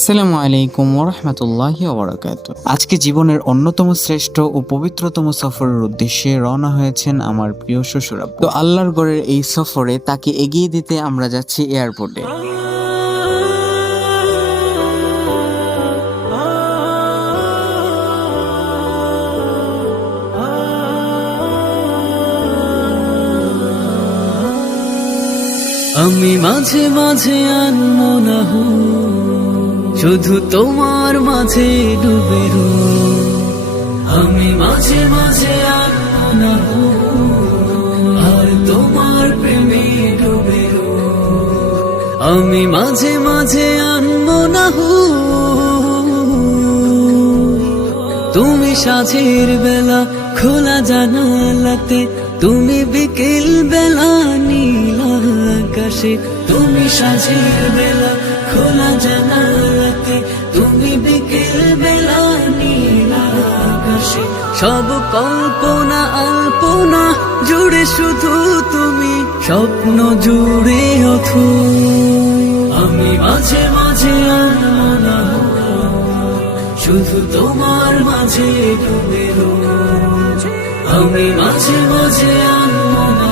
আসসালামু আলাইকুম ওয়া রাহমাতুল্লাহি ওয়া বারাকাতুহু। আজকে জীবনের অন্যতম শ্রেষ্ঠ ও পবিত্রতম সফরের উদ্দেশ্যে রওনা হয়েছেন আমার প্রিয় শ্বশুর আব্বু। তো আল্লাহর ঘরের এই সফরে তাকে এগিয়ে দিতে আমরা যাচ্ছি এয়ারপোর্টে। আমি মাঝে মাঝে আনমনা শুধু তোমার মাঝে ডুবে আমি মাঝে মাঝে আনমনা আর তোমার প্রেমে ডুবে আমি মাঝে মাঝে আনমনা তুমি সাঁঝের বেলা খোলা জানালাতে, তুমি বিকেল বেলা নীল আকাশে, তুমি সাঁঝের বেলা খোলা জানালাতে, তুমি বিকেল বেলা নীল আকাশে। সব কল্পনা আল্পনা জুড়ে শুধু তুমি, স্বপ্ন জুড়ে অথৈ। আমি মাঝে মাঝে আনমনা শুধু তোমার মাঝে ডুবে আমি মাঝে মাঝে আনমনা